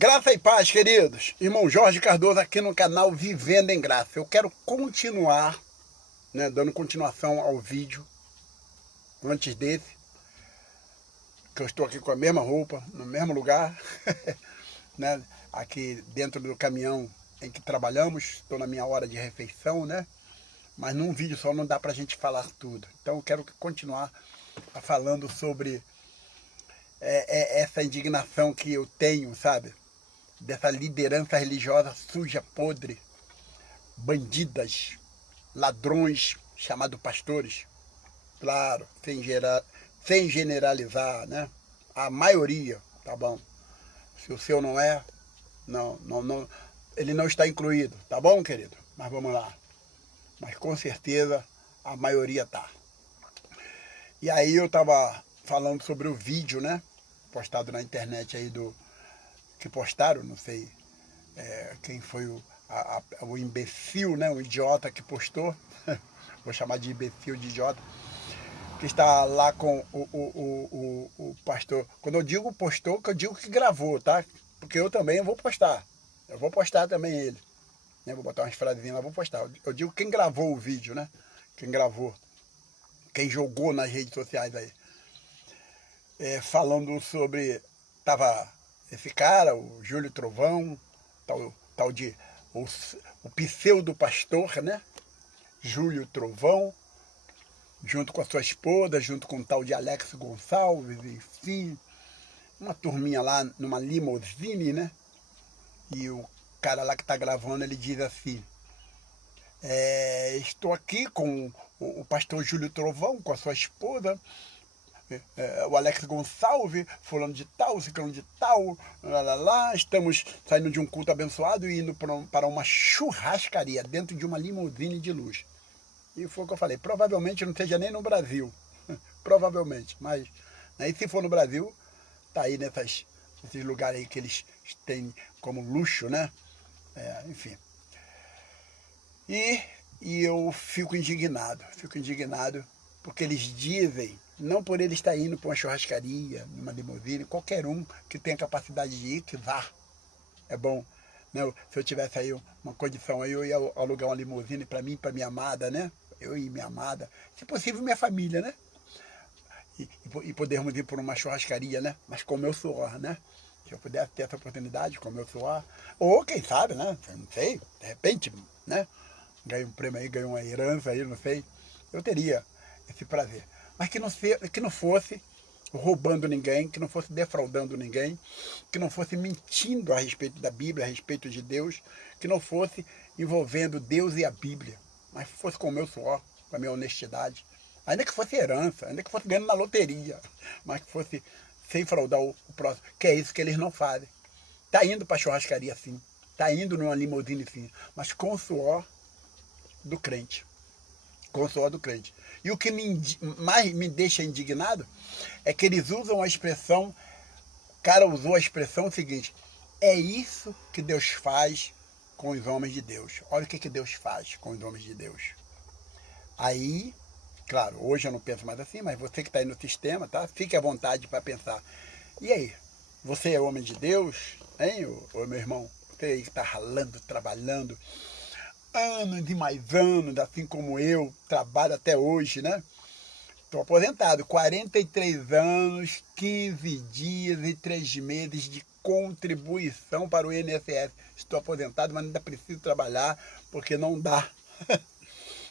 Graça e paz, queridos. Irmão Jorge Cardoso aqui no canal Vivendo em Graça. Eu quero continuar, dando continuação ao vídeo antes desse, que eu estou aqui com a mesma roupa, no mesmo lugar, aqui dentro do caminhão em que trabalhamos. Estou na minha hora de refeição, mas num vídeo só não dá pra gente falar tudo. Então eu quero continuar falando sobre essa indignação que eu tenho, sabe? Dessa liderança religiosa suja, podre, bandidas, ladrões, chamados pastores. Claro, sem generalizar, A maioria, tá bom? Se o seu não é, não, ele não está incluído, tá bom, querido? Mas vamos lá. Mas com certeza a maioria tá. E aí eu tava falando sobre o vídeo, postado na internet aí que postaram, não sei quem foi o imbecil, o idiota que postou, vou chamar de imbecil de idiota, que está lá com o pastor. Quando eu digo postou, que eu digo que gravou, tá? Porque eu também vou postar. Eu vou postar também ele. Vou botar umas frasezinhas lá, vou postar. Eu digo quem gravou o vídeo, Quem gravou. Quem jogou nas redes sociais aí. Falando sobre... Tava esse cara, o Júlio Trovão, tal de... O pseudo pastor, Júlio Trovão, junto com a sua esposa, junto com o tal de Alex Gonçalves, enfim, uma turminha lá numa limousine, E o cara lá que tá gravando, ele diz assim: estou aqui com o pastor Júlio Trovão, com a sua esposa, o Alex Gonçalves, fulano de tal, ciclano de tal, estamos saindo de um culto abençoado e indo para uma churrascaria dentro de uma limusine de luxo. E foi o que eu falei, provavelmente não seja nem no Brasil, provavelmente, mas e se for no Brasil, tá aí nesses lugares aí que eles têm como luxo, enfim. E eu fico indignado porque eles dizem, não por ele estar indo para uma churrascaria, numa limusine, qualquer um que tenha capacidade de ir, que vá, é bom. Se eu tivesse aí uma condição, eu ia alugar uma limusine para mim, para minha amada, Eu e minha amada, se possível minha família, E podermos ir por uma churrascaria, Mas com o meu suor, Se eu pudesse ter essa oportunidade com o meu suor, ou quem sabe, Não sei, de repente, Ganho um prêmio aí, ganho uma herança aí, não sei. Eu teria esse prazer. Mas que não fosse roubando ninguém, que não fosse defraudando ninguém, que não fosse mentindo a respeito da Bíblia, a respeito de Deus, que não fosse envolvendo Deus e a Bíblia, mas fosse com o meu suor, com a minha honestidade. Ainda que fosse herança, ainda que fosse ganhando na loteria, mas que fosse sem fraudar o próximo, que é isso que eles não fazem. Tá indo para churrascaria sim, tá indo numa limusine sim, mas com o suor do crente. Com o suor do crente. E o que mais me deixa indignado é que eles usam a expressão, o cara usou a expressão seguinte: é isso que Deus faz com os homens de Deus. Olha o que Deus faz com os homens de Deus. Aí, claro, hoje eu não penso mais assim, mas você que está aí no sistema, tá? Fique à vontade para pensar. E aí? Você é homem de Deus? Hein, ô meu irmão? Você aí que está ralando, trabalhando, anos e mais anos, assim como eu, trabalho até hoje, Estou aposentado, 43 anos, 15 dias e 3 meses de contribuição para o INSS. Estou aposentado, mas ainda preciso trabalhar, porque não dá,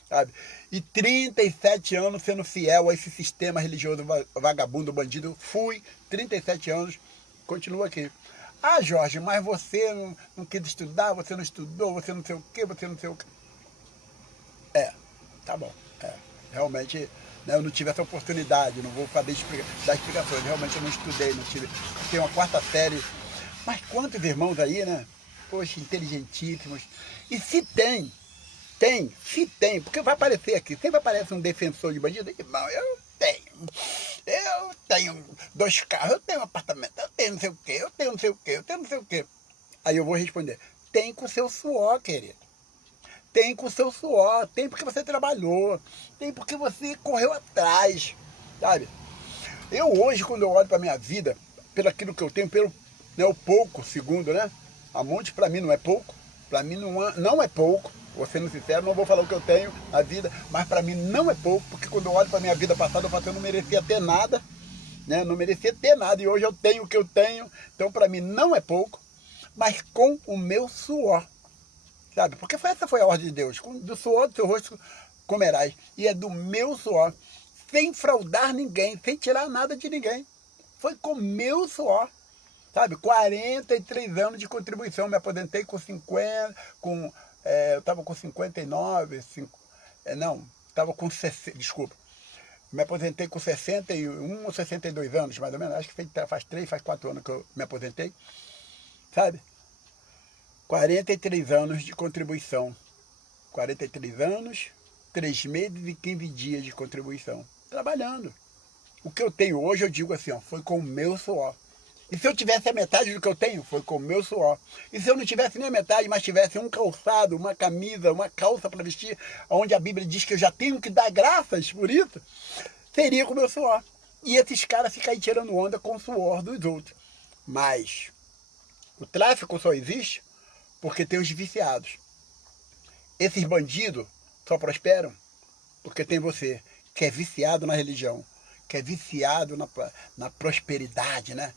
sabe? E 37 anos sendo fiel a esse sistema religioso vagabundo, bandido. Fui, 37 anos, continuo aqui. Ah, Jorge, mas você não quis estudar, você não estudou, você não sei o quê, você não sei o quê. Tá bom. Realmente, eu não tive essa oportunidade, não vou dar explicações. Realmente eu não estudei, não tive. Tenho uma 4ª série. Mas quantos irmãos aí, Poxa, inteligentíssimos. E se tem, porque vai aparecer aqui, sempre aparece um defensor de bandido. Irmão, eu tenho 2 carros, eu tenho um apartamento, eu tenho não sei o quê, eu tenho não sei o quê, eu tenho não sei o quê. Aí eu vou responder: tem com o seu suor, querido. Tem com o seu suor, tem porque você trabalhou, tem porque você correu atrás, sabe? Eu hoje, quando eu olho para a minha vida, pelo aquilo que eu tenho, né? O pouco, segundo, né? A monte para mim não é pouco, para mim não é pouco. Vou sendo sincero, não vou falar o que eu tenho na vida, mas para mim não é pouco, porque quando eu olho para minha vida passada, eu falo que eu não merecia ter nada, né? Não merecia ter nada, e hoje eu tenho o que eu tenho, então para mim não é pouco, mas com o meu suor, sabe? Porque essa foi a ordem de Deus, do suor do seu rosto comerás, e é do meu suor, sem fraudar ninguém, sem tirar nada de ninguém. Foi com o meu suor, sabe? 43 anos de contribuição, me aposentei com 50, eu estava com 59, não, estava com 60, desculpa, me aposentei com 61 ou 62 anos, mais ou menos, acho que faz 4 anos que eu me aposentei, sabe? 43 anos de contribuição, 43 anos, 3 meses e 15 dias de contribuição, trabalhando. O que eu tenho hoje, eu digo assim, ó, foi com o meu suor. E se eu tivesse a metade do que eu tenho, foi com o meu suor. E se eu não tivesse nem a metade, mas tivesse um calçado, uma camisa, uma calça para vestir, onde a Bíblia diz que eu já tenho que dar graças por isso, seria com o meu suor. E esses caras ficam aí tirando onda com o suor dos outros. Mas o tráfico só existe porque tem os viciados. Esses bandidos só prosperam porque tem você, que é viciado na religião, que é viciado na prosperidade, né?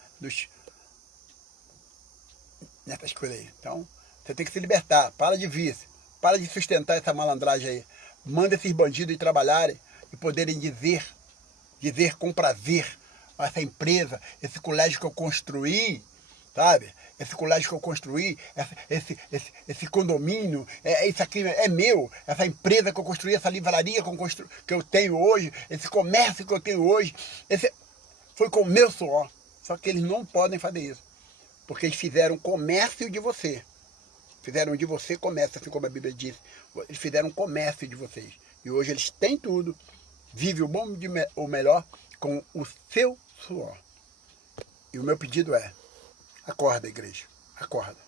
Nessas coisas aí. Então, você tem que se libertar. Para de vício. Para de sustentar essa malandragem aí. Manda esses bandidos ir trabalharem e poderem dizer com prazer, essa empresa, esse colégio que eu construí, sabe? Esse colégio que eu construí, esse condomínio, isso aqui é meu, essa empresa que eu construí, essa livraria que eu tenho hoje, esse comércio que eu tenho hoje, foi com o meu suor. Só que eles não podem fazer isso, porque eles fizeram comércio de você. Fizeram de você comércio, assim como a Bíblia diz. Eles fizeram comércio de vocês. E hoje eles têm tudo, vivem o bom o melhor com o seu suor. E o meu pedido é, acorda, igreja, acorda.